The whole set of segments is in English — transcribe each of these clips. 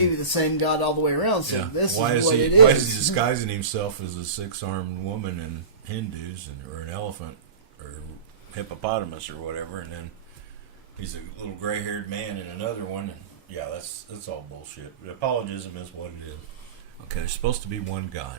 maybe the same God all the way around. So this is what it is. Why is he disguising himself as a 6-armed woman in Hindus or an elephant or hippopotamus or whatever, and then he's a little gray-haired man in another one? And yeah, that's all bullshit. But apologism is what it is. Okay, there's supposed to be one God.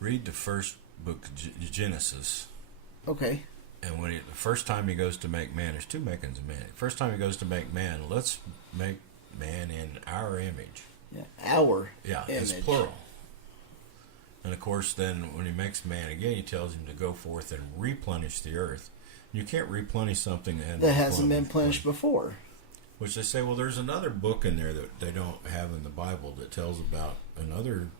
Read the first book, Genesis. Okay. And when the first time he goes to make man, there's two makings of man. The first time he goes to make man, let's make man in our image. Yeah, our image. It's plural. And of course, then when he makes man again, he tells him to go forth and replenish the earth. You can't replenish something that hasn't been replenished before. Which they say, well, there's another book in there that they don't have in the Bible that tells about another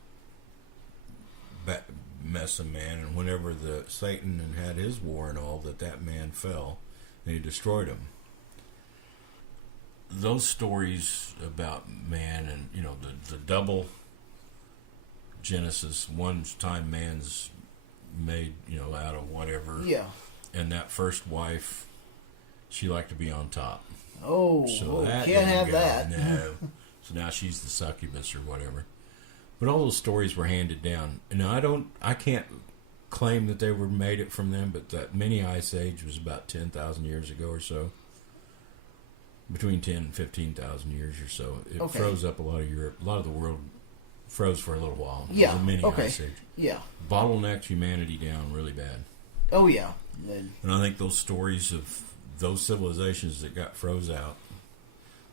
mess of man, and whenever Satan had his war and all, that man fell and he destroyed him. Those stories about man and the double Genesis, one time man's made out of whatever, and that first wife, she liked to be on top. So can't have that. No. So now she's the succubus or whatever. But all those stories were handed down. Now I can't claim that they made it from them, but that mini ice age was about 10,000 years ago or so. Between 10 and 15,000 years or so. It froze up a lot of Europe. A lot of the world froze for a little while. It was a mini ice age. Yeah. Bottlenecked humanity down really bad. Oh, yeah. And I think those stories of those civilizations that got froze out,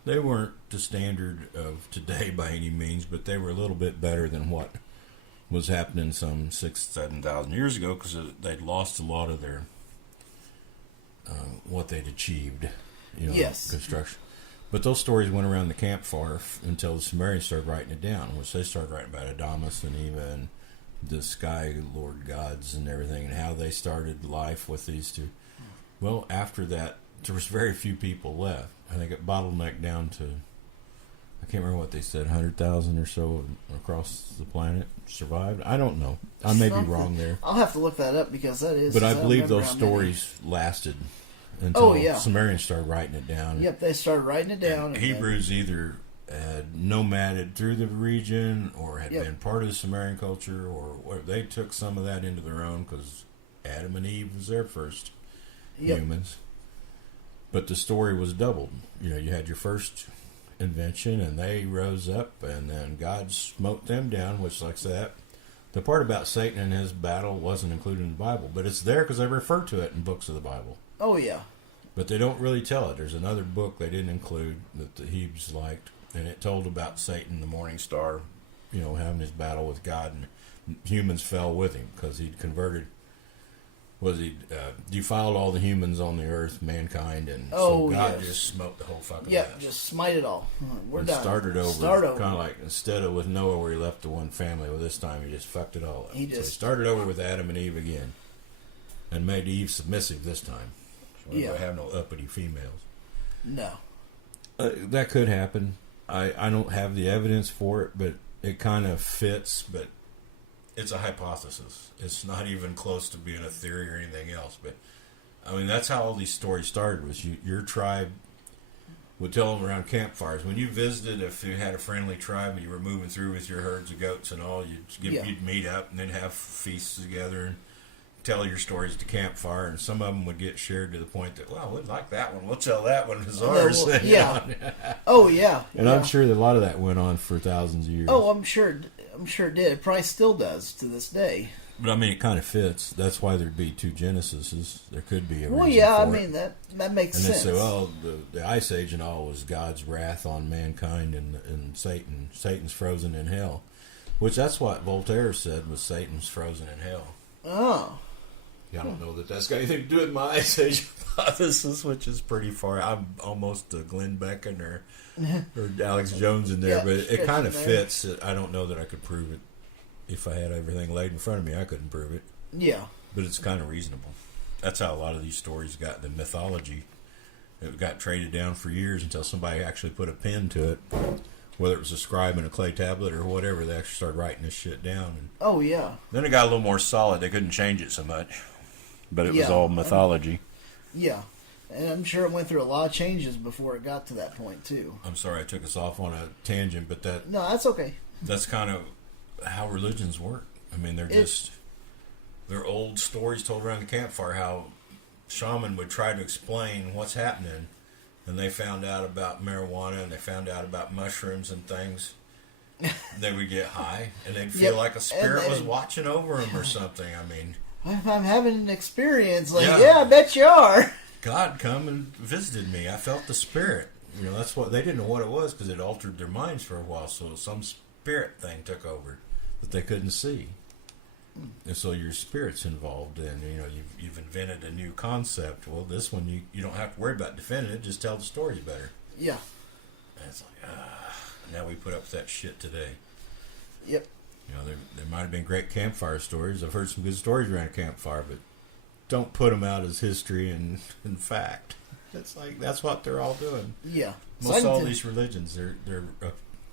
they weren't the standard of today by any means, but they were a little bit better than what was happening some 6,000-7,000 years ago, because they'd lost a lot of their what they'd achieved, construction. But those stories went around the campfire until the Sumerians started writing it down, which they started writing about Adamus and Eva and the sky lord gods and everything, and how they started life with these two. Well, after that, there was very few people left. I think it bottlenecked down to, I can't remember what they said, 100,000 or so across the planet survived. I don't know. I may be wrong there. I'll have to look that up, because that is... But I believe those stories lasted until Sumerians started writing it down. Yep, they started writing it down. And Hebrews either had nomaded through the region or had been part of the Sumerian culture, or they took some of that into their own, because Adam and Eve was their first humans. But the story was doubled. You had your first invention, and they rose up, and then God smote them down, which, like that, the part about Satan and his battle wasn't included in the Bible, but it's there because they refer to it in books of the Bible. Oh, yeah. But they don't really tell it. There's another book they didn't include that the Hebrews liked, and it told about Satan, the morning star, having his battle with God, and humans fell with him because he'd converted. Defiled all the humans on the earth, mankind, and so God just smote the whole fucking mess. Just smite it all. We're done. Started over. Kind of like, instead of with Noah where he left the one family, well, this time he just fucked it all up. So he started over with Adam and Eve again, and made Eve submissive this time. So we don't have no uppity females. No. That could happen. I don't have the evidence for it, but it kind of fits, but it's a hypothesis. It's not even close to being a theory or anything else. But, I mean, that's how all these stories started, was your tribe would tell them around campfires. When you visited, if you had a friendly tribe and you were moving through with your herds of goats and all, you'd meet up and then have feasts together and tell your stories at the campfire. And some of them would get shared to the point that, well, we'd like that one. We'll tell that one as ours. Oh, yeah. And I'm sure that a lot of that went on for thousands of years. Oh, I'm sure it did. It probably still does to this day. But I mean, it kind of fits. That's why there'd be two Genesises. There could be a reason for it. That makes sense. And they say, well, the Ice Age and all was God's wrath on mankind and Satan. Satan's frozen in hell. Which that's what Voltaire said, was Satan's frozen in hell. Oh. Yeah, I don't know that that's got anything to do with my Ice Age hypothesis, which is pretty far. I'm almost Glenn Becken or Alex Jones in there, but it kind of fits. I don't know that I could prove it. If I had everything laid in front of me, I couldn't prove it. Yeah. But it's kind of reasonable. That's how a lot of these stories got the mythology. It got traded down for years until somebody actually put a pen to it. Whether it was a scribe in a clay tablet or whatever, they actually started writing this shit down. And then it got a little more solid. They couldn't change it so much. But it was all mythology. And I'm sure it went through a lot of changes before it got to that point too. I'm sorry I took us off on a tangent, but No, that's okay. that's kind of how religions work. I mean, they're old stories told around the campfire how shaman would try to explain what's happening, and they found out about marijuana and they found out about mushrooms and things. They would get high and they'd feel Yep. like a spirit was watching over them or something. I mean, I'm having an experience. Like, Yeah. yeah, I bet you are. God come and visited me. I felt the spirit. You know, that's what they didn't know what it was because it altered their minds for a while. So some spirit thing took over that they couldn't see, and so your spirit's involved. And you know, you've invented a new concept. Well, this one you don't have to worry about defending it. Just tell the story better. Yeah. And it's like, now we put up with that shit today. Yep. You know, there might have been great campfire stories. I've heard some good stories around a campfire, but don't put them out as history and fact. It's like that's what they're all doing. Yeah. Most all these religions, they're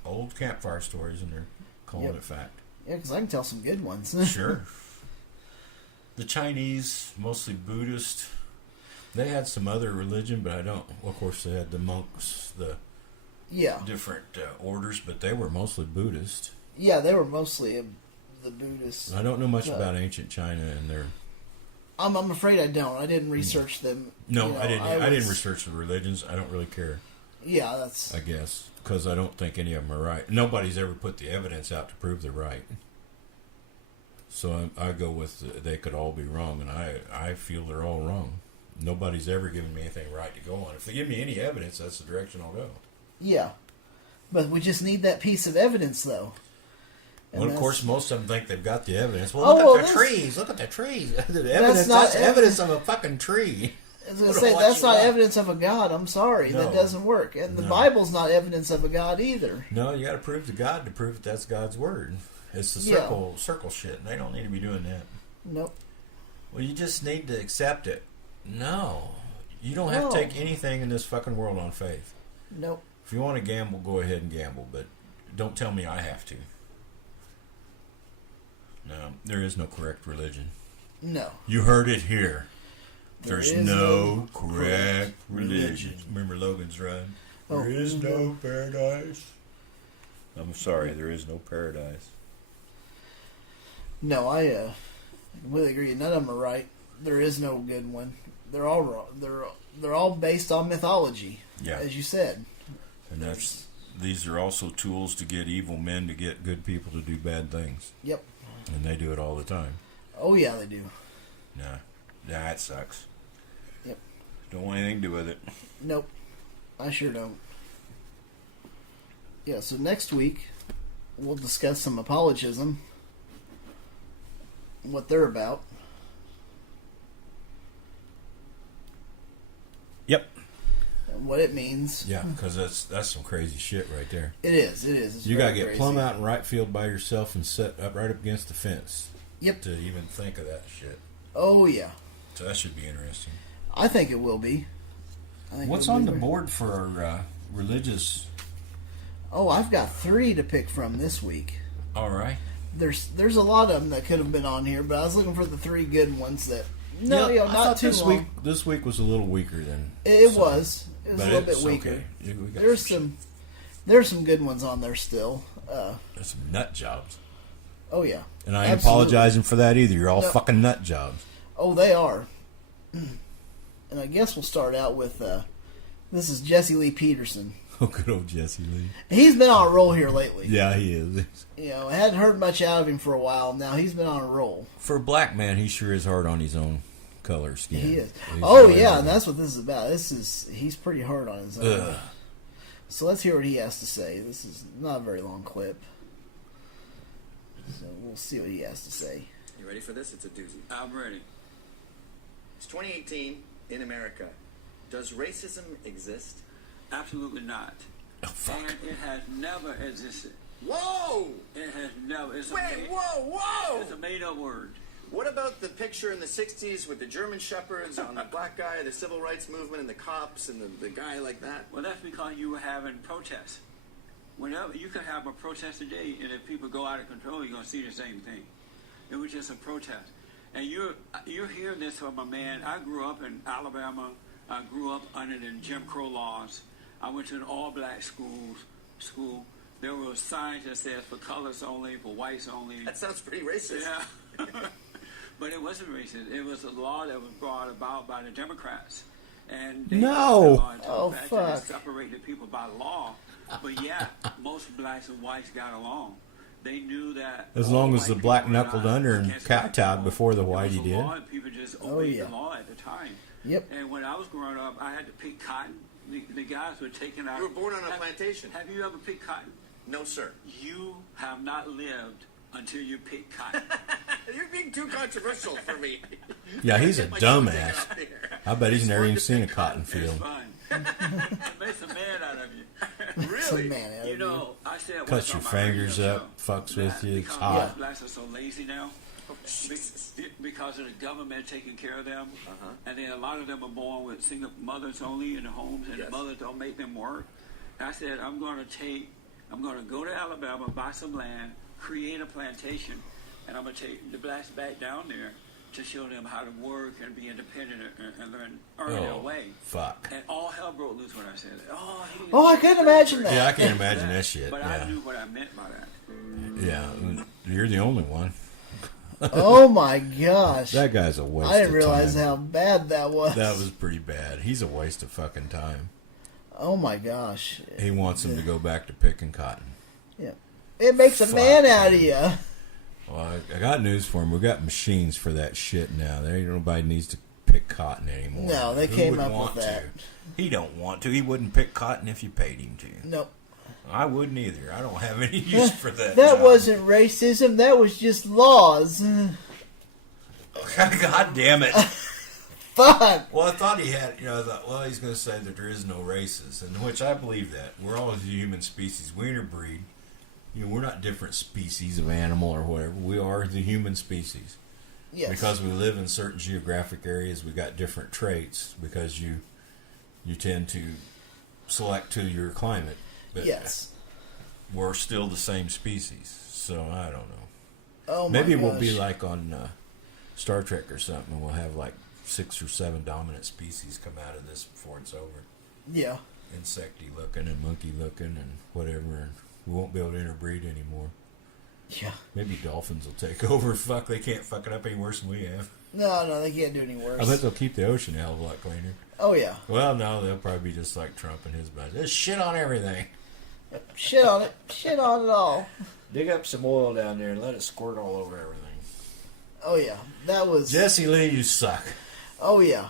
old campfire stories, and they're calling Yep. it fact. Yeah, because I can tell some good ones. Sure. The Chinese, mostly Buddhist. They had some other religion, but I don't. Well, of course, they had the monks, the Yeah. different orders, but they were mostly Buddhist. Yeah, they were mostly the Buddhists. I don't know much about ancient China and their. I'm afraid I don't. I didn't research them. No, You know, I didn't. I didn't was- research the religions. I don't really care. Yeah, that's. I guess because I don't think any of them are right. Nobody's ever put the evidence out to prove they're right. So I go with they could all be wrong, and I feel they're all wrong. Nobody's ever given me anything right to go on. If they give me any evidence, that's the direction I'll go. Yeah. But we just need that piece of evidence, though. And Well, of that's- course, most of them think they've got the evidence. Well, Oh, look well, at the this- trees. Look at the trees. The evidence. not That's evidence of a fucking tree. I was going What to do say, what that's you not want? evidence of a God. I'm sorry. No. That doesn't work. And the No. Bible's not evidence of a God either. No, you got to prove to God to prove that that's God's word. It's the Yeah. circle shit. And they don't need to be doing that. Nope. Well, you just need to accept it. No. You don't have to No. take anything in this fucking world on faith. Nope. If you want to gamble, go ahead and gamble, but don't tell me I have to. No, there is no correct religion. No. You heard it here. There There's is no no correct religion. religion. Remember Logan's Run? Oh, There is no paradise. I'm sorry, there is no paradise. No, I completely agree. None of them are right. There is no good one. They're all wrong. They're all based on mythology, Yeah. as you said. And these are also tools to get evil men to get good people to do bad things. Yep. And they do it all the time. Oh yeah, they do. Nah, that sucks. Yep. Don't want anything to do with it. Nope. I sure don't. Yeah. So next week we'll discuss some apologism, what they're about. Yep. And what it means. Yeah, because that's some crazy shit right there. It is. It is. It's You very gotta get crazy. plumb out in right field by yourself and set up right up against the fence. Yep. To even think of that shit. Oh yeah. So that should be interesting. I think it will be. I think What's it'll on be the very- board for religious? Oh, I've got 3 to pick from this week. All right. There's a lot of them that could have been on here, but I was looking for the 3 good ones that. No, Yeah, I not thought too this long. week. This week was a little weaker than It some. was. It was But a little bit it's weaker. okay. We got There's some good ones on there still. There's some nut jobs, Oh yeah. and I ain't Absolutely. apologizing for that either. You're all No. fucking nut jobs. Oh, they are. And I guess we'll start out with this is Jesse Lee Peterson. Oh, good old Jesse Lee. He's been on a roll here lately. Yeah, he is. You know, I hadn't heard much out of him for a while. Now he's been on a roll. For a black man, he sure is hard on his own color skin. He is. He's Oh really yeah, hard. and that's what this is about. He's pretty hard on his own. Ugh. So let's hear what he has to say. This is not a very long clip. So we'll see what he has to say. You ready for this? It's a doozy. I'm ready. It's 2018 in America. Does racism exist? Absolutely not. Oh, fuck. And it has never existed. Whoa! It has never. It's a Wait, made, whoa! It's a made-up word. What about the picture in the 60s with the German shepherds on the black guy, the civil rights movement, and the cops, and the guy like that? Well, that's because you were having protests. Whenever you could have a protest today, and if people go out of control, you're gonna see the same thing. It was just a protest, and you're hearing this from a man. I grew up in Alabama, I grew up under the Jim Crow laws. I went to an all-black school. There were signs that said for colors only, for whites only. That sounds pretty racist. Yeah. But it wasn't racist. It was a law that was brought about by the Democrats. And they No. Oh, the fact fuck. that they separated people by law. But yeah, most blacks and whites got along. They knew that As all long as white the people black were knuckled not under and against black kowtowed people. before the It was whitey a did. law, and people just Oh, obeyed yeah. the law at the time. Yep. And when I was growing up, I had to pick cotton. The guys were taking out. You were born on a plantation. Have you ever picked cotton? No, sir. You have not lived until you pick cotton. You're being too controversial for me. Yeah, he's a Get my show taken dumbass. off here. I bet he's It's never fun even to seen a pick cotton It's field. fun. It makes a man out of you. Really? Man, out You of know, I said Cuts your fingers up, fucks with you, it's because hot. blacks are so lazy now. Oh, Jesus. Because of the government taking care of them, Uh-huh. and then a lot of them are born with single mothers only in the homes, and Yes. the mothers don't make them work. And I said, I'm going to go to Alabama, buy some land, create a plantation, and I'm going to take the blacks back down there to show them how to work and be independent and earn their Oh, way. fuck. And all hell broke loose when I said it. Oh, I couldn't imagine that. Yeah, I can't imagine that shit. But I Yeah. knew what I meant by that. Yeah, you're the only one. Oh my gosh. That guy's a waste I didn't of realize time. how bad that was. That was pretty bad. He's a waste of fucking time. Oh my gosh. He wants him to go back to picking cotton. Yeah. It makes a Fuck, man out of man. you. Well, I got news for him. We got machines for that shit now. There ain't nobody needs to pick cotton anymore. No, they Who came would up want with that. to? He don't want to. He wouldn't pick cotton if you paid him to. Nope. I wouldn't either. I don't have any use for that. That job. wasn't racism. That was just laws. God damn it. Fuck. Well, I thought he had, I thought, well, he's going to say that there is no races, and which I believe that. We're all a human species. We interbreed. We're not different species of animal or whatever. We are the human species. Yes. Because we live in certain geographic areas, we got different traits because you tend to select to your climate. But Yes. we're still the same species, so I don't know. Oh my Maybe gosh. we'll be like on Star Trek or something, and we'll have like 6 or 7 dominant species come out of this before it's over. Yeah. Insecty looking and monkey looking and whatever, and we won't be able to interbreed anymore. Yeah. Maybe dolphins will take over. Fuck, they can't fuck it up any worse than we have. No, they can't do any worse. I bet they'll keep the ocean a hell of a lot cleaner. Oh yeah. Well, no, they'll probably be just like Trump and his budget. Just shit on everything. Shit on it. Shit on it all. Dig up some oil down there and let it squirt all over everything. Oh yeah. That was. Jesse Lee, you suck. Oh yeah.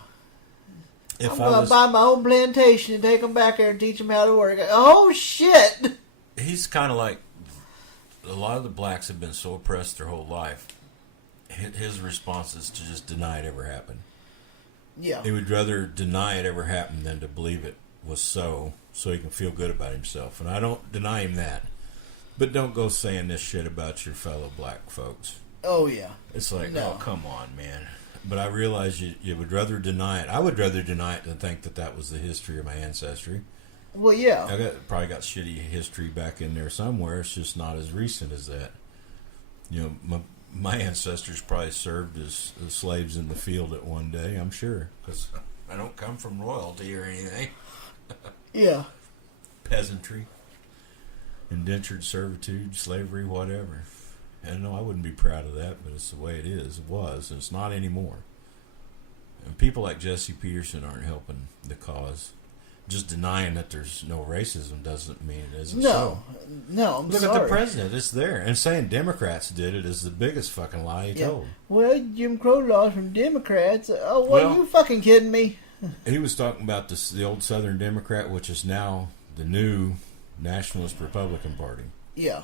If I'm I gonna was, buy my own plantation and take them back there and teach them how to work. Oh shit. he's kind of like a lot of the blacks have been so oppressed their whole life. His response is to just deny it ever happened. Yeah. He would rather deny it ever happened than to believe it was so he can feel good about himself. And I don't deny him that. But don't go saying this shit about your fellow black folks. Oh yeah. It's like, No. oh, come on, man. But I realize you would rather deny it. I would rather deny it than think that was the history of my ancestry. Well yeah. I probably got shitty history back in there somewhere. It's just not as recent as that. My ancestors probably served as slaves in the field at one day, I'm sure. Because I don't come from royalty or anything. Yeah. Peasantry, indentured servitude, slavery, whatever. And no, I wouldn't be proud of that, but it's the way it is. It was, and it's not anymore. And people like Jesse Peterson aren't helping the cause. Just denying that there's no racism doesn't mean it isn't so. No, I'm Look sorry. at the president; it's there. And saying Democrats did it is the biggest fucking lie he Yeah. told. Well, Jim Crow laws from Democrats. Oh, what, Well- you fucking kidding me? He was talking about the old Southern Democrat, which is now the new Nationalist Republican Party. Yeah.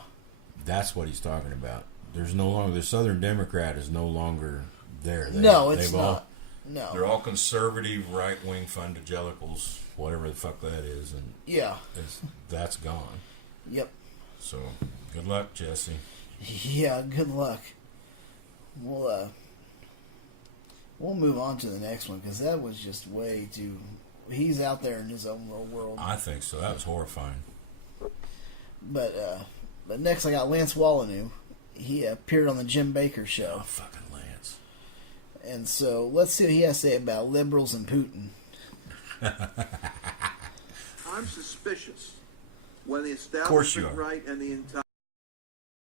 That's what he's talking about. There's no longer the Southern Democrat is no longer there. No, it's they've not. all- No. They're all conservative, right wing fundagelicals, whatever the fuck that is, and Yeah. that's gone. Yep. So good luck, Jesse. Yeah, good luck. We'll move on to the next one because that was just way too. He's out there in his own little world. I think so. That was horrifying. But next I got Lance Wallanu. He appeared on the Jim Baker Oh, show, fucking Lance. and so let's see what he has to say about liberals and Putin. I'm suspicious when the course you establishment are. right and the entire